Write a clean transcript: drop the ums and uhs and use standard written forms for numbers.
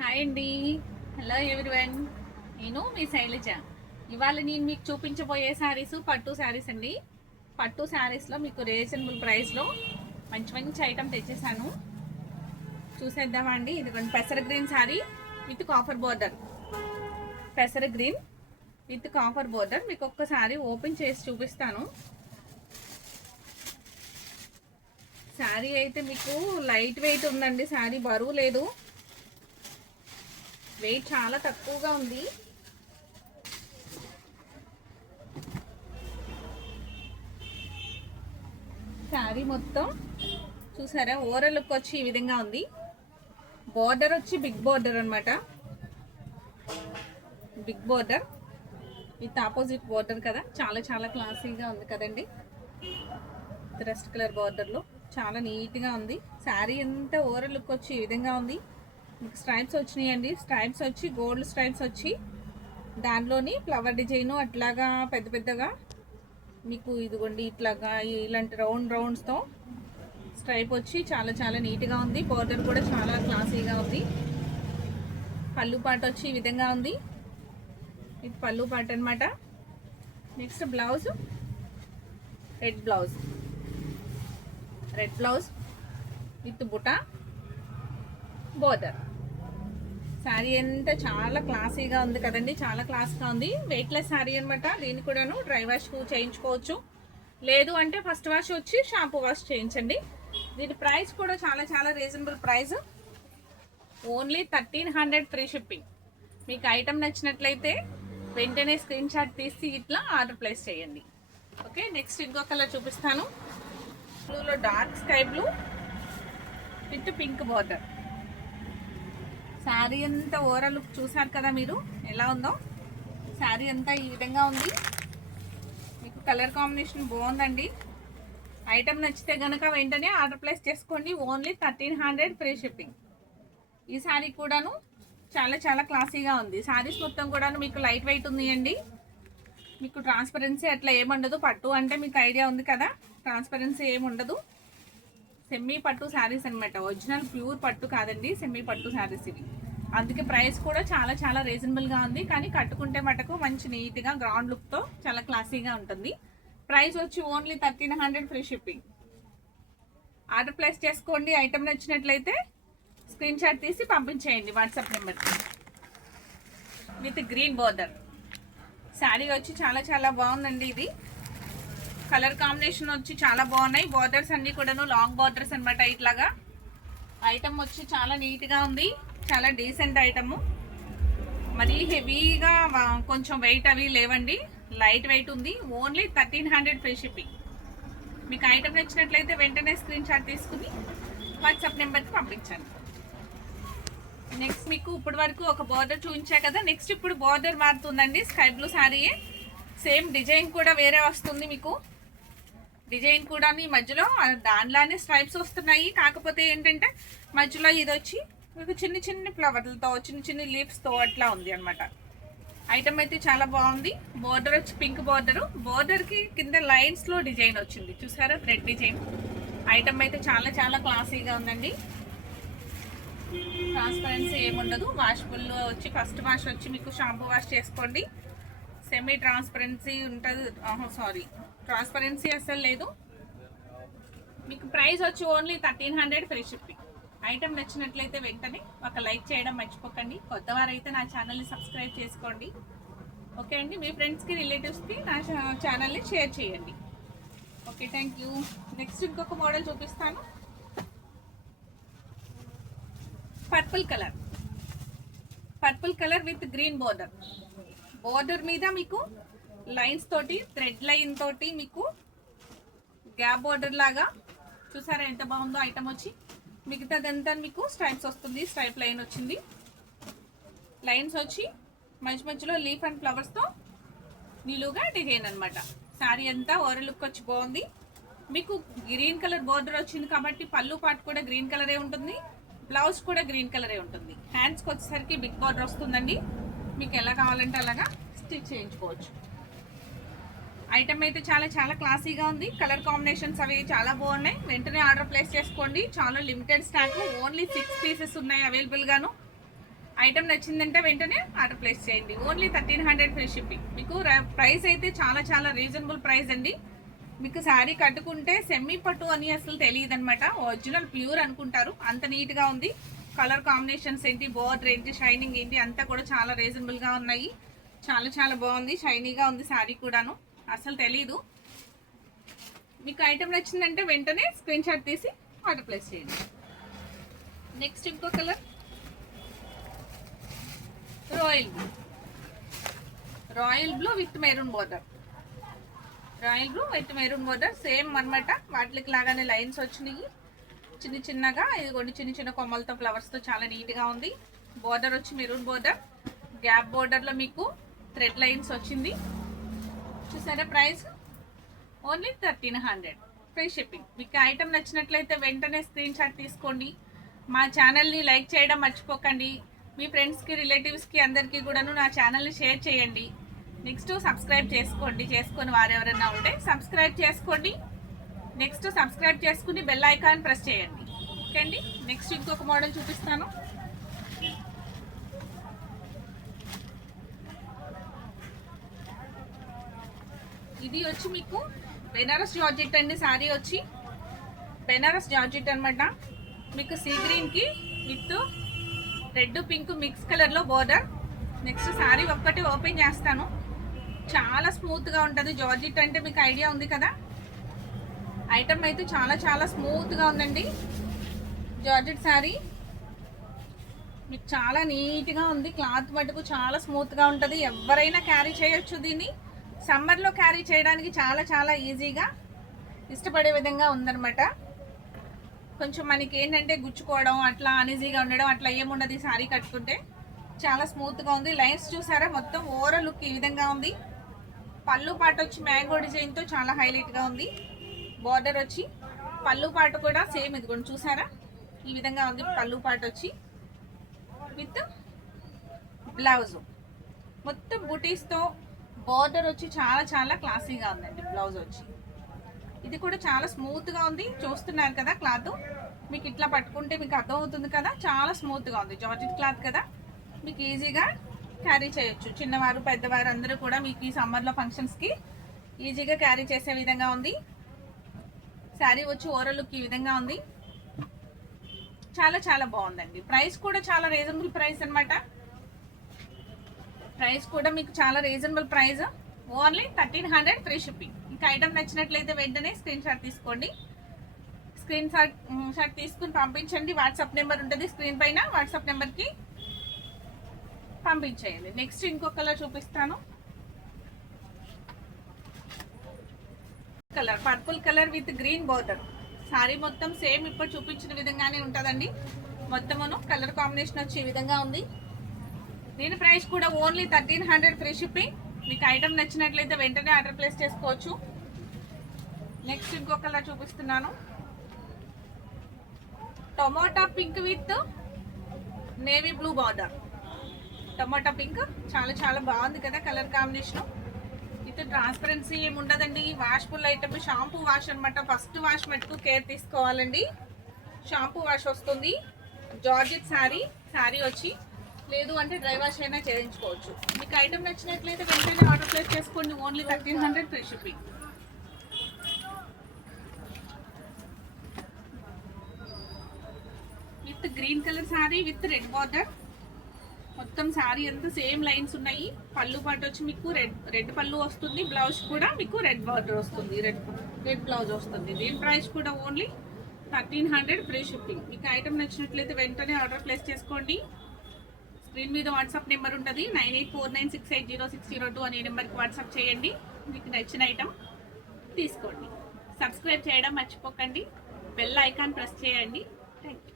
Hi అండి. Hello everyone. నేను మీ శైలజ. ఇవాళ నేను మీకు చూపించబోయే శారీస్ పట్టు శారీస్ అండి. పట్టు శారీస్లో మీకు రీజనబుల్ ప్రైస్లో మంచి మంచి ఐటమ్ తెచ్చేసాను. చూసేద్దామా అండి. ఇదిగోండి పెసర green sari with copper border. పెసర గ్రీన్ విత్ కాఫర్ బోర్డర్ మీకు ఒక్కసారి ఓపెన్ చేసి చూపిస్తాను. శారీ అయితే మీకు లైట్ వెయిట్ ఉందండి. శారీ బరువు లేదు, వెయిట్ చాలా తక్కువగా ఉంది. శారీ మొత్తం చూసారా, ఓవరాల్ లుక్ వచ్చి ఈ విధంగా ఉంది. బోర్డర్ వచ్చి బిగ్ బోర్డర్ అనమాట. Big border with opposite border కదా, చాలా చాలా క్లాసీగా ఉంది కదండి. రెస్ట్ కలర్ బోర్డర్లో చాలా నీట్గా ఉంది. శారీ అంతా ఓవరాల్ లుక్ వచ్చి ఈ విధంగా ఉంది. మీకు స్ట్రైప్స్ వచ్చినాయండి. స్ట్రైప్స్ వచ్చి గోల్డ్ స్ట్రైప్స్ వచ్చి దానిలోని ఫ్లవర్ డిజైను అట్లాగా పెద్ద పెద్దగా మీకు ఇదిగోండి ఇట్లాగా ఇలాంటి రౌండ్స్తో స్ట్రైప్ వచ్చి చాలా చాలా నీట్గా ఉంది. బోర్డర్ కూడా చాలా క్లాసీగా ఉంది. పళ్ళు పాట వచ్చి ఈ విధంగా ఉంది. ఇది పళ్ళు పాట అనమాట. Next blouse red blouse with బుటా బోర్డర్. శారీ అంతా చాలా క్లాసీగా ఉంది కదండి, చాలా క్లాస్గా ఉంది. వెయిట్లెస్ శారీ అనమాట. దీన్ని కూడాను డ్రై వాష్ చేయించుకోవచ్చు, లేదు అంటే ఫస్ట్ వాష్ వచ్చి షాంపూ వాష్ చేయించండి. దీని ప్రైస్ కూడా చాలా చాలా reasonable price, only 1300 free shipping. మీకు ఐటమ్ నచ్చినట్లయితే వెంటనే స్క్రీన్ షాట్ తీసి ఇట్లా ఆర్డర్ ప్లేస్ చేయండి. ఓకే, నెక్స్ట్ ఇంకో కలర్ చూపిస్తాను. బ్లూలో dark sky blue with pink border. Sari అంతా ఓవరాల్ లుక్ చూసారు కదా మీరు ఎలా ఉందో. శారీ అంతా ఈ విధంగా ఉంది. మీకు కలర్ కాంబినేషన్ బాగుందండి. ఐటమ్ నచ్చితే కనుక వెంటనే ఆర్డర్ ప్లేస్ చేసుకోండి. Only 1300 free shipping. ఈ శారీ కూడాను చాలా చాలా క్లాసీగా ఉంది. శారీస్ మొత్తం కూడాను మీకు లైట్ వెయిట్ ఉంది అండి. మీకు ట్రాన్స్పరెన్సీ అట్లా ఏముండదు. పట్టు అంటే మీకు ఐడియా ఉంది కదా, ట్రాన్స్పరెన్సీ ఏముండదు. సెమీ పట్టు శారీస్ అనమాట. ఒరిజినల్ ప్యూర్ పట్టు కాదండి, సెమీ పట్టు శారీస్ ఇవి. అందుకే ప్రైస్ కూడా చాలా చాలా రీజనబుల్గా ఉంది. కానీ కట్టుకుంటే మటుకు మంచి నీట్గా గ్రౌండ్ లుక్తో చాలా క్లాసీగా ఉంటుంది. ప్రైస్ వచ్చి only 1300 free shipping. Order place చేసుకోండి. ఐటమ్ నచ్చినట్లయితే స్క్రీన్ షాట్ తీసి పంపించేయండి వాట్సాప్ నెంబర్కి. విత్ గ్రీన్ బోర్డర్ శారీ వచ్చి చాలా చాలా బాగుందండి. ఇది కలర్ కాంబినేషన్ వచ్చి చాలా బాగున్నాయి. బార్డర్స్ అన్నీ కూడాను లాంగ్ బార్డర్స్ అనమాట. ఇట్లాగా ఐటమ్ వచ్చి చాలా నీట్గా ఉంది, చాలా డీసెంట్ ఐటమ్. మరీ హెవీగా కొంచెం వెయిట్ అవి లేవండి, లైట్ వెయిట్ ఉంది. Only 1300 free shipping. మీకు ఐటమ్ నచ్చినట్లయితే వెంటనే స్క్రీన్ షాట్ తీసుకుని వాట్సాప్ నెంబర్కి పంపించండి. నెక్స్ట్ మీకు ఇప్పటి వరకు ఒక బార్డర్ చూపించా కదా, నెక్స్ట్ ఇప్పుడు బార్డర్ మారుతుందండి. స్కై బ్లూ శారీయే, సేమ్ డిజైన్ కూడా వేరే వస్తుంది. మీకు డిజైన్ కూడా మధ్యలో దానిలానే స్ట్రైప్స్ వస్తున్నాయి. కాకపోతే ఏంటంటే మధ్యలో ఇది వచ్చి మీకు చిన్న చిన్న ఫ్లవర్లతో చిన్న చిన్న లీవ్స్తో అట్లా ఉంది అనమాట. ఐటమ్ అయితే చాలా బాగుంది. బోర్డర్ వచ్చి పింక్ బోర్డరు, బోర్డర్కి కింద లైన్స్లో డిజైన్ వచ్చింది చూసారా, థ్రెడ్ డిజైన్. ఐటమ్ అయితే చాలా చాలా క్లాసీగా ఉందండి. ట్రాన్స్పరెన్సీ ఏముండదు. వాషబుల్ వచ్చి ఫస్ట్ వాష్ వచ్చి మీకు షాంపూ వాష్ చేసుకోండి. సెమీ ట్రాన్స్పరెన్సీ ఉంటుంది. సారీ, ట్రాన్స్పరెన్సీ అసలు లేదు. మీకు ప్రైస్ వచ్చి ఓన్లీ 1300 ఫ్రీ షిప్పింగ్. ఐటమ్ నచ్చినట్లయితే వెంటనే ఒక లైక్ చేయడం మర్చిపోకండి. కొత్తవారైతే నా ఛానల్ని సబ్స్క్రైబ్ చేసుకోండి. ఓకే అండి, మీ ఫ్రెండ్స్కి రిలేటివ్స్కి నా ఛానల్ని షేర్ చేయండి. Okay, thank you. నెక్స్ట్ ఇంకొక మోడల్ చూపిస్తాను. Purple colour with green border. Border మీద మీకు లైన్స్ తోటి, థ్రెడ్ లైన్ తోటి మీకు గ్యాప్ బోర్డర్ లాగా చూసారా ఎంత బాగుందో ఐటమ్ వచ్చి. మిగతాదంతా మీకు స్ట్రైప్స్ వస్తుంది, స్ట్రైప్ లైన్ వచ్చింది. లైన్స్ వచ్చి మధ్యలో లీఫ్ అండ్ ఫ్లవర్స్తో నిలువుగా డిజైన్ అనమాట. శారీ అంతా ఓవరాల్ లుక్ వచ్చి బాగుంది. మీకు గ్రీన్ కలర్ బోర్డర్ వచ్చింది కాబట్టి పళ్ళు పాటు కూడా గ్రీన్ కలరే ఉంటుంది, బ్లౌజ్ కూడా గ్రీన్ కలరే ఉంటుంది. హ్యాండ్స్కి వచ్చేసరికి బిగ్ బోర్డర్ వస్తుందండి. మీకు ఎలా కావాలంటే అలాగా స్టిచ్ చేయించుకోవచ్చు. ఐటమ్ అయితే చాలా చాలా క్లాసీగా ఉంది. కలర్ కాంబినేషన్స్ అవి చాలా బాగున్నాయి. వెంటనే ఆర్డర్ ప్లేస్ చేసుకోండి. చాలా లిమిటెడ్ స్టాక్, ఓన్లీ 6 పీసెస్ ఉన్నాయి అవైలబుల్ గాను. ఐటమ్ నచ్చిందంటే వెంటనే ఆర్డర్ ప్లేస్ చేయండి. Only 1300 free shipping. మీకు ప్రైస్ అయితే చాలా చాలా రీజనబుల్ ప్రైస్ అండి. మీకు శారీ కట్టుకుంటే సెమీ పట్టు అని అసలు తెలియదు అనమాట. ఒరిజినల్ ప్యూర్ అనుకుంటారు, అంత నీట్గా ఉంది. కలర్ కాంబినేషన్స్ ఏంటి, బోర్డర్ ఏంటి, షైనింగ్ ఏంటి అంతా కూడా చాలా రీజనబుల్గా ఉన్నాయి. చాలా చాలా బాగుంది, షైనీగా ఉంది శారీ కూడాను, అసలు తెలీదు. మీకు ఐటమ్ నచ్చిందంటే వెంటనే స్క్రీన్ షాట్ తీసి ఆర్డర్ ప్లేస్ చేయండి. నెక్స్ట్ ఇంకో colour royal blue with maroon border. Royal blue with maroon border same అనమాట. వాటికి లాగానే లైన్స్ వచ్చినాయి చిన్న చిన్నగా. ఇదిగోండి చిన్న చిన్న కొమ్మలతో ఫ్లవర్స్తో చాలా నీట్గా ఉంది. బోర్డర్ వచ్చి మెరూన్ బోర్డర్, గ్యాప్ బోర్డర్లో మీకు థ్రెడ్ లైన్స్ వచ్చింది. చూసారా ప్రైస్ ఓన్లీ 1300 ఫ్రీ షిప్పింగ్. మీకు ఐటమ్ నచ్చినట్లయితే వెంటనే స్క్రీన్ షాట్ తీసుకోండి. మా ఛానల్ని లైక్ చేయడం మర్చిపోకండి. మీ ఫ్రెండ్స్కి, రిలేటివ్స్కి అందరికీ కూడాను నా ఛానల్ని షేర్ చేయండి. నెక్స్ట్ సబ్స్క్రైబ్ చేసుకోండి, చేసుకొని వారెవరైనా ఉంటే సబ్స్క్రైబ్ చేసుకోండి. నెక్స్ట్ సబ్స్క్రైబ్ చేసుకుని బెల్ ఐకాన్ ప్రెస్ చేయండి. ఓకే అండి. నెక్స్ట్ ఇంకొక మోడల్ చూపిస్తాను. ఇది వచ్చి మీకు బెనారస్ జార్జెట్ అండి. శారీ వచ్చి బెనారస్ జార్జెట్ అనమాట. మీకు సీ గ్రీన్కి విత్ రెడ్ పింక్ మిక్స్ కలర్లో బోర్డర్. నెక్స్ట్ శారీ ఒక్కటి ఓపెన్ చేస్తాను. చాలా స్మూత్గా ఉంటుంది. జార్జెట్ అంటే మీకు ఐడియా ఉంది కదా. ఐటమ్ అయితే చాలా చాలా స్మూత్గా ఉందండి. జార్జెట్ శారీ మీకు చాలా నీట్గా ఉంది. క్లాత్ మటుకు చాలా స్మూత్గా ఉంటుంది. ఎవరైనా క్యారీ చేయొచ్చు. దీన్ని సమ్మర్లో క్యారీ చేయడానికి చాలా చాలా ఈజీగా ఇష్టపడే విధంగా ఉందన్నమాట. కొంచెం మనకి ఏంటంటే గుచ్చుకోవడం అట్లా అనీజీగా ఉండడం అట్లా ఏముండదు. ఈ శారీ కట్టుకుంటే చాలా స్మూత్గా ఉంది. లైన్స్ చూసారా, మొత్తం ఓవరాల్ లుక్ ఈ విధంగా ఉంది. పళ్ళు పాట వచ్చి మ్యాంగో డిజైన్తో చాలా హైలైట్గా ఉంది. బార్డర్ వచ్చి పళ్ళు పాట కూడా సేమ్ ఇదిగోండి చూసారా, ఈ విధంగా ఉంది. పళ్ళు పాట వచ్చి విత్ బ్లౌజ్ మొత్తం బూటీస్తో బార్డర్ వచ్చి చాలా చాలా క్లాసీగా ఉందండి. బ్లౌజ్ వచ్చి ఇది కూడా చాలా స్మూత్గా ఉంది. చూస్తున్నారు కదా క్లాత్, మీకు ఇట్లా పట్టుకుంటే మీకు అర్థం అవుతుంది కదా, చాలా స్మూత్గా ఉంది. జార్జెట్ క్లాత్ కదా, మీకు ఈజీగా క్యారీ చేయొచ్చు. చిన్నవారు పెద్దవారు అందరూ కూడా మీకు ఈ సమ్మర్లో ఫంక్షన్స్కి ఈజీగా క్యారీ చేసే విధంగా ఉంది. శారీ వచ్చి ఓవరాల్ లుక్ ఈ విధంగా ఉంది. చాలా చాలా బాగుందండి. ప్రైస్ కూడా చాలా రీజనబుల్ ప్రైస్ అనమాట. ప్రైస్ కూడా మీకు చాలా reasonable price. Only 1300 free shipping. ఇంకా ఐటమ్ నచ్చినట్లయితే వెంటనే స్క్రీన్ షాట్ తీసుకోండి. స్క్రీన్ షాట్ తీసుకుని పంపించండి. వాట్సాప్ నెంబర్ ఉంటుంది స్క్రీన్ పైన, వాట్సాప్ నెంబర్కి పంపించేయండి. నెక్స్ట్ ఇంకొక కలర్ చూపిస్తాను. Colour purple colour with green border. Sari మొత్తం సేమ్ ఇప్పుడు చూపించిన విధంగానే ఉంటుందండి. మొత్తమును కలర్ కాంబినేషన్ వచ్చి ఈ విధంగా ఉంది. దీని ప్రైస్ కూడా ఓన్లీ 1300 ఫ్రీ షిప్పింగ్. మీకు ఐటమ్ నచ్చినట్లయితే వెంటనే ఆర్డర్ ప్లేస్ చేసుకోవచ్చు. నెక్స్ట్ ఇంకొక కలర్ చూపిస్తున్నాను. Tomato pink with navy blue border. Tomato pink చాలా చాలా బాగుంది కదా కలర్ కాంబినేషన్. విత్ ట్రాన్స్పరెన్సీ ఏమి ఉండదండి. వాష్ఫుల్ ఐటమ్, షాంపూ వాష్ అనమాట. ఫస్ట్ వాష్ మటుకు కేర్ తీసుకోవాలండి. షాంపూ వాష్ వస్తుంది. జార్జెట్ శారీ వచ్చి లేదు అంటే డ్రై వాష్ అయినా చేయించుకోవచ్చు. మీకు ఐటమ్ నచ్చినట్లయితే వెంటనే ఆర్డర్ ప్లేస్ చేసుకోండి. Only 1300 free shipping. With green colour sari with red border. మొత్తం శారీ అంతా సేమ్ లైన్స్ ఉన్నాయి. పళ్ళు పాటు వచ్చి మీకు రెడ్ పళ్ళు వస్తుంది. బ్లౌజ్ కూడా మీకు రెడ్ బార్డర్ వస్తుంది, రెడ్ బ్లౌజ్ వస్తుంది. దీని ప్రైస్ కూడా ఓన్లీ 1300 ఫ్రీ షిప్పింగ్. మీకు ఐటమ్ నచ్చినట్లయితే వెంటనే ఆర్డర్ ప్లేస్ చేసుకోండి. స్క్రీన్ మీద వాట్సాప్ నెంబర్ ఉంటుంది 9849680602 అనే నెంబర్కి వాట్సాప్ చేయండి. మీకు నచ్చిన ఐటమ్ తీసుకోండి. సబ్స్క్రైబ్ చేయడం మర్చిపోకండి. బెల్ ఐకాన్ ప్రెస్ చేయండి. Thank you.